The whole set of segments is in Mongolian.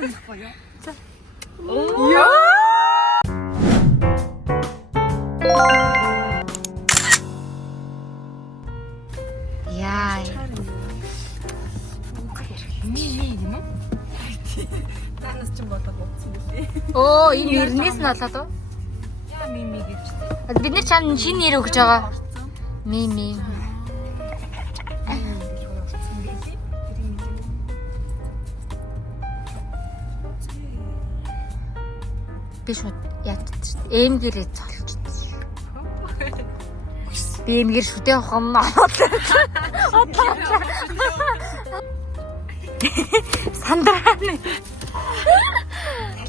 байхгүй юу? Яа! Яа. Ми юм уу? Танаас ч бодоод утсан билээ. Оо, энэ нэрнээс нь болоод уу? Яа ми гэж. Бид нар чам шинэ нэр өгч байгаа. Ми. Биш үү? Яатчих. Эмгэрээ цолч. Би эмгэр шүтээ хом. Сандраа.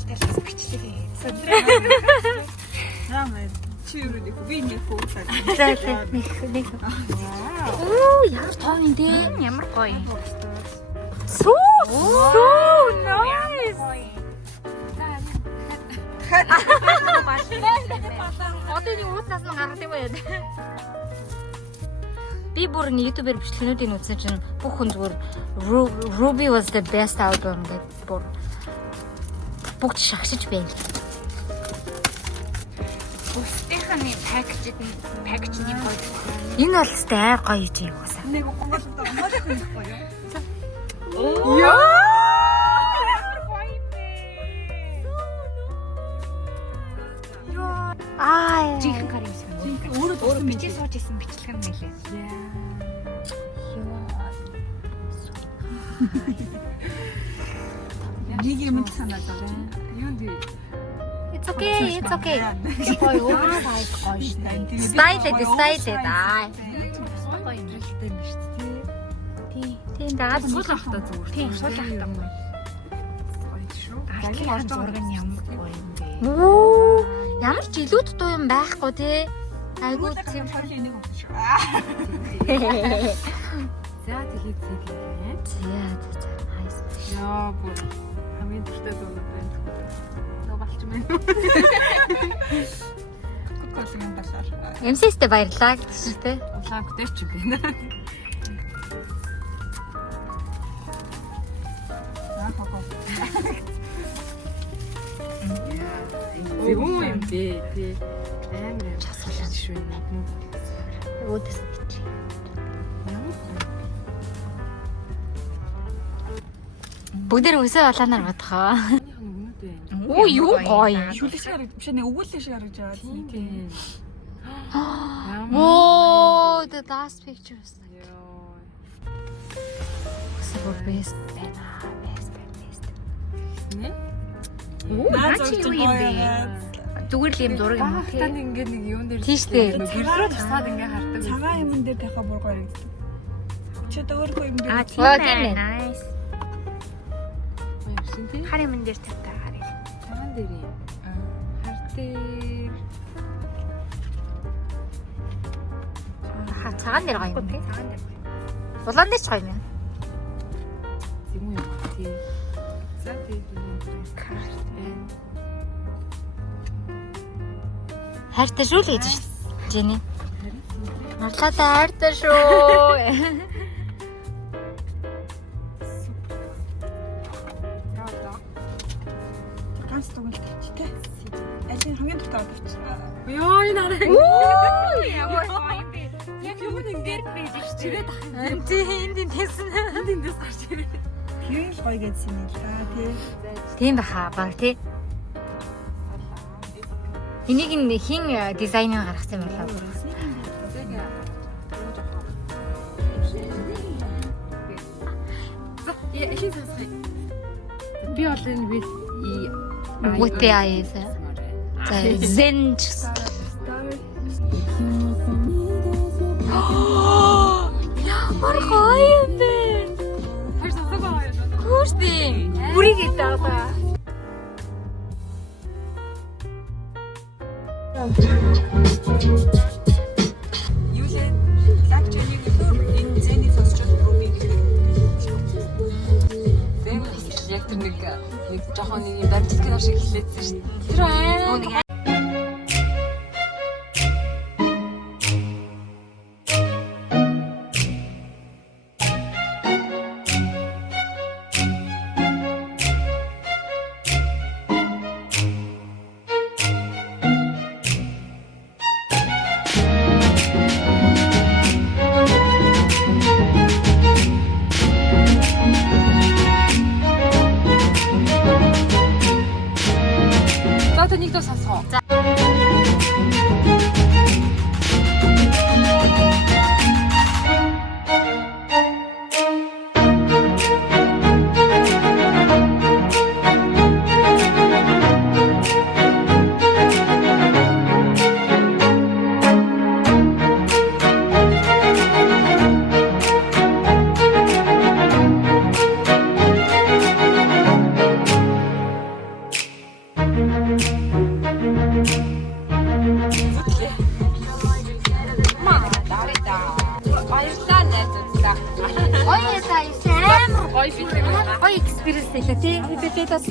Талтаас бичлээ. Сандраа. Намайг чи юу нэг би нэг фото. Нэг. Оо, ямар том юм бэ? Ямар гоё. So nice. Одоо нэг ууснаас нь гаргад юм байна. Би бүр нэг ютубер бичлэгнүүдийг үзсэн чинь бүх хүн зүгээр Ruby was the best album гэдэг бүр бүгд шагшиж байна. Бусдынхны пакэжны гоё. Энэ бол стай гоё юм уусаа. Нэг гомболтой амаалах байхгүй юу? Яа! Аа, Жинхэнэ гар юмсан. Өөрөө бичиж сууж исэн бичлэг юм байлээ. Нэг юм санаад байна. Юунд вэ? It's okay. Гоё гоё шүү. Style. Аа. Гоё юм хэлтэй юм шүү дээ. Тийм дагаад Сул ахта зүгээр. Тийм, сул ахта мөн. Гоё шүү. Арчлын зураг нь ямар гоё юм бэ? Оо, ямар ч илүү дутуу юм байхгүй тий. Айгуу Тийм хойлын нэг юм шүү. За тэгээд тэгээд. Nice. Яа бүр хамгийн дуртай дуу байна. Нөө балч мэн. Гол юм басаар. MC-стэй баярлаа гэж шүү тий. Улаан хөтөч юм байна. Юу юм бэ? Тэ амар часгалаа шүү нэг юм. Өөдөөс бич. Бүгдээр өсөө болоонаар бодохоо. Оо, юу гоё. Шүлэг шиг харагдав. Биш нэг өгүүлэл шиг харагдаж байгаа. Тийм. Оо, the last pictures. Super best. Нэ? Наач юу юм бэ? Зүгээр л юм зураг юм уу? Тань ингээд нэг юун дээр Тийштэй. гэррөө тусаад ингээд хардаг. Цагаан юм дээр тахаа бүр гоё харагддаг. Чи өөрхөө юм дээр. Тийм Тийм ээ. nice. Явсан тий. Хар юм дээр тавтай харъя. Цагаан дээр юм. Хар дээр. Цагаан дээр гоё юм тий. Цагаан дээр. Улаан дээр ч гоё юм. Тийм үү юм тий. За тэгээд карт. Хайртай шүү л гэж шүү. Жиний. Нарлаатай хайртай шүү. Ганц дугуйл тавьчих те. Ажин хамгийн дуртай авчих. Яа энэ арай. Ямар гоё юм бэ? Яг юм дээр байж шүү. Чирээд Энд тийсэн. эндээс гарч ирээ. Тэр л гоё гэсэн юм л да тий. Тийм баха баг тий. Энийг нь хин дизайнер гаргасан юм байна. Эхин сонсгоо. Би бол энэ би Үгүй аяа. За зэнч. Ямар гоё юм бэ? хоёр сонсгоо хоёр. Хүүштэй. Бүрийг итаага. Юу лээ? Лагчнийг энэ зэний сонсчод рууми гэх юм. Яг тэр нэг жоохон нэг юм дамжлаг кино шиг хэлээдсэн шүү дээ. Тэр аа. нэгдөө сонсгоо. За. Ой, experience хэлээ тий. Хэвээ бас